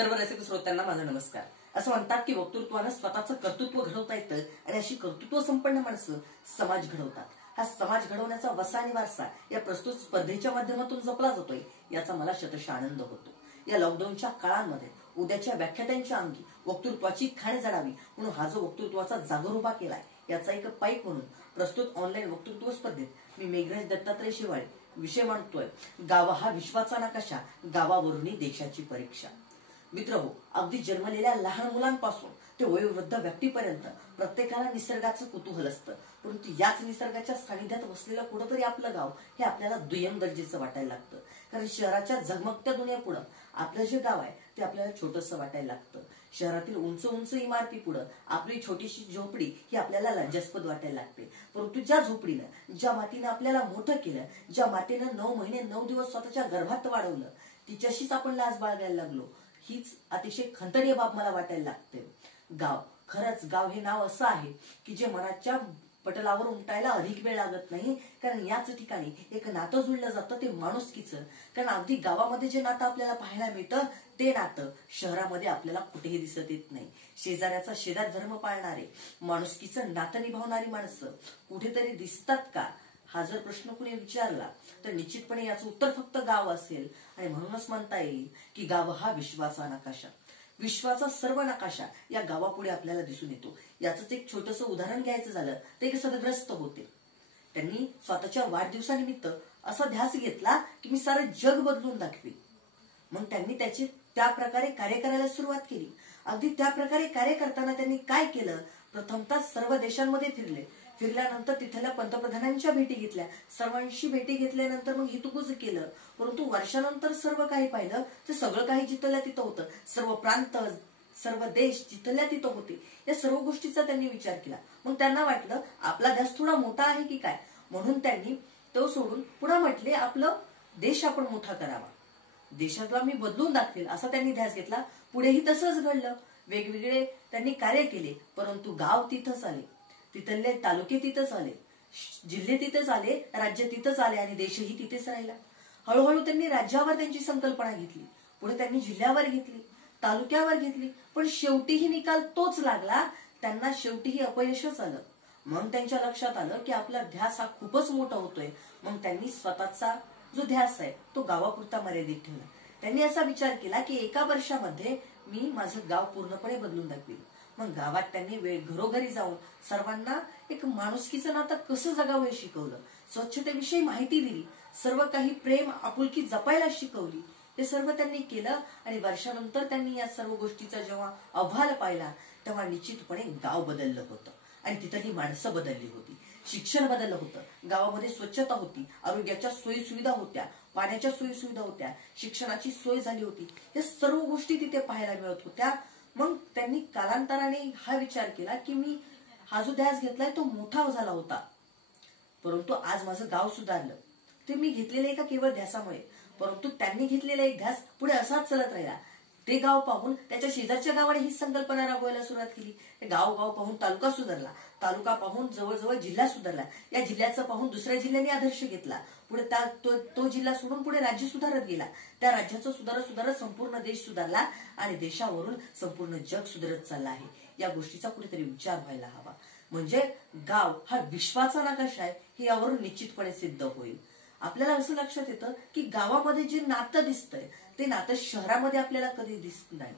सर्व रसिक श्रोत्यांना माझा नमस्कार। असं म्हणतात की वक्तृत्वानं स्वतःचं कर्तृत्व घडवता येतं आणि अशी कर्तृत्व संपन्न माणसं समाज घडवतात। हा समाज घडवण्याचा वसा आणि वारसा या प्रस्तुत स्पर्धेच्या माध्यमातून जपला जातोय याचा मला शतशः आनंद होतो। या लॉकडाऊनच्या काळामध्ये उद्याच्या व्याख्यात्यांच्या अंगी वक्तृत्वाची खाण जडावी म्हणून हा जो वक्तृत्वाचा जागर उभा केलाय याचा एक पाईप म्हणून प्रस्तुत ऑनलाईन वक्तृत्व स्पर्धेत मी मेघराज दत्तात्रय शिवाळे विषय मांडतोय, गाव हा विश्वाचा नकाशा, गावावरून देशाची परीक्षा। मित्रहो, अगदी जन्मलेल्या लहान मुलांपासून ते वयोवृद्ध व्यक्तीपर्यंत प्रत्येकाला निसर्गाचं कुतूहल असतं, परंतु याच निसर्गाच्या सानिध्यात वसलेलं कुठंतरी आपलं गाव हे आपल्याला दुय्यम दर्जेचं वाटायला लागतं। कारण शहराच्या झगमगत्या दुनियेपुढं आपलं जे गाव आहे ते आपल्याला छोटंसं वाटायला लागतं। शहरातील उंच उंच इमारती पुढे आपली छोटीशी झोपडी ही आपल्याला लज्जास्पद वाटायला लागते, परंतु ज्या झोपडीनं, ज्या मातीनं आपल्याला मोठं केलं, ज्या मातेनं 9 महिने 9 दिवस स्वतःच्या गर्भात वाढवलं, तिच्याशीच आपण लाज बाळगायला लागलो, हीच अतिशय खंतनीय बाब मला वाटायला लागते। गाव, खरंच गाव हे नाव असं आहे की जे मनाच्या पटलावर उमटायला अधिक वेळ लागत नाही, कारण याच ठिकाणी एक नातं जुळलं जातं, ते माणुसकीचं। कारण अगदी गावामध्ये जे नातं आपल्याला पाहायला मिळतं ते नातं शहरामध्ये आपल्याला कुठेही दिसत येत नाही। शेजाऱ्याचा शेजार धर्म पाळणारे, माणुसकीचं नातं निभावणारी माणसं कुठेतरी दिसतात का, हा जर प्रश्न कुणी विचारला तर निश्चितपणे याचं उत्तर फक्त गाव असेल। आणि म्हणूनच म्हणता येईल की गाव हा विश्वाचा नकाशा, विश्वाचा सर्व नकाशा या गावापुढे आपल्याला दिसून येतो। याच एक छोटंसं उदाहरण घ्यायचं झालं तर एक सदग्रस्त होते, त्यांनी स्वतःच्या वाढदिवसानिमित्त असा ध्यास घेतला की मी सारं जग बदलून दाखवी। मग त्यांनी त्याची त्या प्रकारे कार्य करायला सुरुवात केली। अगदी त्या प्रकारे कार्य करताना त्यांनी काय केलं, प्रथमतः सर्व देशांमध्ये फिरल्यानंतर तिथल्या पंतप्रधानांच्या भेटी घेतल्या, सर्वांशी भेटी घेतल्यानंतर मग हितगुज केलं, परंतु वर्षानंतर सर्व काही पाहिलं तर सगळं काही जिथल्या तिथं होतं, सर्व प्रांत सर्व देश जिथल्या तिथं होते। या सर्व गोष्टीचा त्यांनी विचार केला। मग त्यांना वाटलं आपला ध्यास थोडा मोठा आहे की काय, म्हणून त्यांनी तो सोडून पुन्हा म्हटले आपलं देश आपण मोठा करावा, देशाला मी बदलून दाखवेल असा त्यांनी ध्यास घेतला। पुढेही तसंच घडलं, वेगवेगळे त्यांनी कार्य केले, परंतु गाव तिथंच आले, तिथले तालुके तिथंच आले, जिल्हे तिथेच आले, राज्य तिथंच आले आणि देशही तिथेच राहिला। हळूहळू त्यांनी राज्यावर त्यांची संकल्पना घेतली, पुढे त्यांनी जिल्ह्यावर घेतली, तालुक्यावर घेतली, पण शेवटीही निकाल तोच लागला, त्यांना शेवटीही अपयशच आलं। मग त्यांच्या लक्षात आलं की आपला ध्यास हा खूपच मोठा होतोय। मग त्यांनी स्वतःचा जो ध्यास आहे तो गावापुरता मर्यादित ठेवला। त्यांनी असा विचार केला की एका वर्षामध्ये मी माझं गाव पूर्णपणे बदलून दाखवेल। मग गावात त्यांनी घरोघरी जाऊन सर्वांना एक माणुसकीचं नातं कसं जगावं हे शिकवलं, स्वच्छतेविषयी माहिती दिली, सर्व काही प्रेम आपुलकी जपायला शिकवली। हे सर्व त्यांनी केलं आणि वर्षानंतर त्यांनी या सर्व गोष्टीचा जेव्हा अहवाल पाहिला तेव्हा निश्चितपणे गाव बदललं होतं आणि तिथली माणसं बदलली होती, शिक्षण बदललं होतं, गावामध्ये स्वच्छता होती, आरोग्याच्या सोयी सुविधा होत्या, पाण्याच्या सोयी सुविधा होत्या, शिक्षणाची सोय झाली होती, या सर्व गोष्टी तिथे पाहायला मिळत होत्या। मग त्यांनी कालांतराने हा विचार केला की मी हा जो ध्यास घेतलाय तो मोठा झाला होता, परंतु आज माझं गाव सुधारलं, ते मी घेतलेल्या एका केवळ ध्यासामुळे, परंतु त्यांनी घेतलेला एक ध्यास पुढे असाच चालत राहिला। ते गाव पाहून त्याच्या शेजारच्या गावाने ही संकल्पना राबवायला सुरुवात केली, गाव पाहून तालुका सुधारला, तालुका पाहून जवळजवळ जिल्हा सुधारला, या जिल्ह्याचं पाहून दुसऱ्या जिल्ह्याने आदर्श घेतला, पुढे तो जिल्हा सोडून पुढे राज्य सुधारत गेला, त्या राज्याचं सुधारत संपूर्ण देश सुधारला आणि देशावरून संपूर्ण जग सुधारत चाललं आहे। या गोष्टीचा कुठेतरी विचार व्हायला हवा, म्हणजे गाव हा विश्वाचा नकाशा आहे हे यावरून निश्चितपणे सिद्ध होईल। आपल्याला असं लक्षात येतं की गावामध्ये जे नातं दिसतंय ते नातं शहरामध्ये आपल्याला कधी दिसत नाही।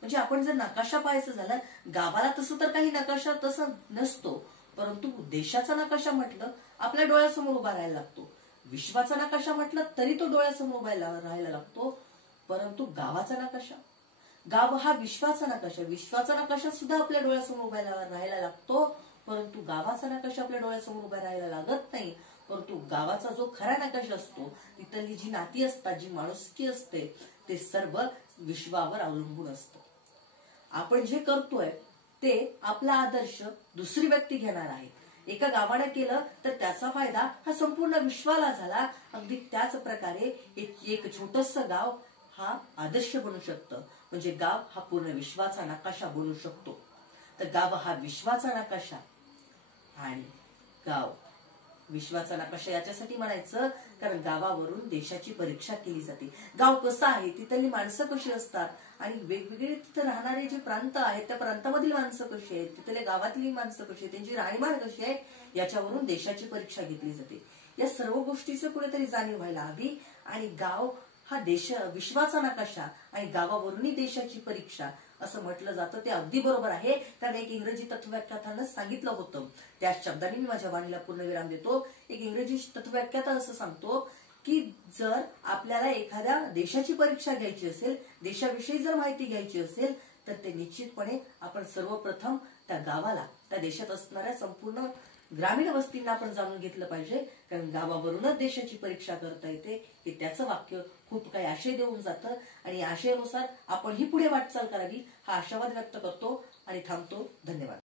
म्हणजे आपण जर नकाशा पाहायचं झालं, गावाला तसं तर काही नकाशा तसा नसतो, परंतु देशाचा नकाशा म्हटलं आपल्या डोळ्यासमोर उभा राहायला लागतो, विश्वाचा नकाशा म्हटलं तरी तो डोळ्यासमोर उभा राहायला लागतो, परंतु गावाचा नकाशा, गाव हा विश्वाचा नकाशा, विश्वाचा नकाशा सुद्धा आपल्या डोळ्यासमोर उभा राहायला लागतो, परंतु गावाचा नकाशा आपल्या डोळ्यासमोर उभा राहायला लागत नाही। परंतु गावाचा जो खरा नकाशा असतो, तिथली जी नाती असतात, जी माणुसकी असते, ते सर्व विश्वावर अवलंबून असतं। आपण जे करतोय ते आपला आदर्श दुसरी व्यक्ती घेणार आहे, एका गावाने केलं तर त्याचा फायदा हा संपूर्ण विश्वाला झाला। अगदी त्याच प्रकारे एक छोटंसं गाव हा आदर्श बनू शकतं, म्हणजे गाव हा पूर्ण विश्वाचा नकाशा बनू शकतो। तर गाव हा विश्वाचा नकाशा आणि गाव विश्वाचा नकाशा याच्यासाठी म्हणायचं कारण गावावरून देशाची परीक्षा केली जाते. गाव कसं आहे, तिथली माणसं कशी असतात आणि वेगवेगळे तिथे राहणारे जे प्रांत आहेत त्या प्रांतामधील माणसं कशी आहेत, तिथल्या गावातली माणसं कशी आहेत, त्यांची राहणीमान कशी आहे, याच्यावरून देशाची परीक्षा घेतली जाते. या सर्व गोष्टीचं कुठेतरी जाणीव व्हायला हवी आणि गाव हा विश्वाचा नकाशा आणि गावावरूनही देशाची परीक्षा असं म्हटलं जातं. ते अगदी बरोबर आहे, कारण एक इंग्रजी तत्वव्याख्यातानं सांगितलं होतं. त्या शब्दांनी मी माझ्या वाणीला पूर्णविराम देतो. एक इंग्रजी तत्वव्याख्याता असं सांगतो की जर आपल्याला एखाद्या देशाची परीक्षा घ्यायची असेल, देशाविषयी जर माहिती घ्यायची असेल, तर ते निश्चितपणे आपण सर्वप्रथम त्या गावाला, त्या देशात असणाऱ्या संपूर्ण ग्रामीण वस्तींना आपण जाणून घेतलं पाहिजे. कारण गावावरूनच देशाची परीक्षा करता येते की त्याचं वाक्य खूप काही आशय देऊन जातं आणि आशयानुसार आपण ही पुढे वाटचाल करावी हा आशावाद व्यक्त करतो आणि थांबतो. धन्यवाद.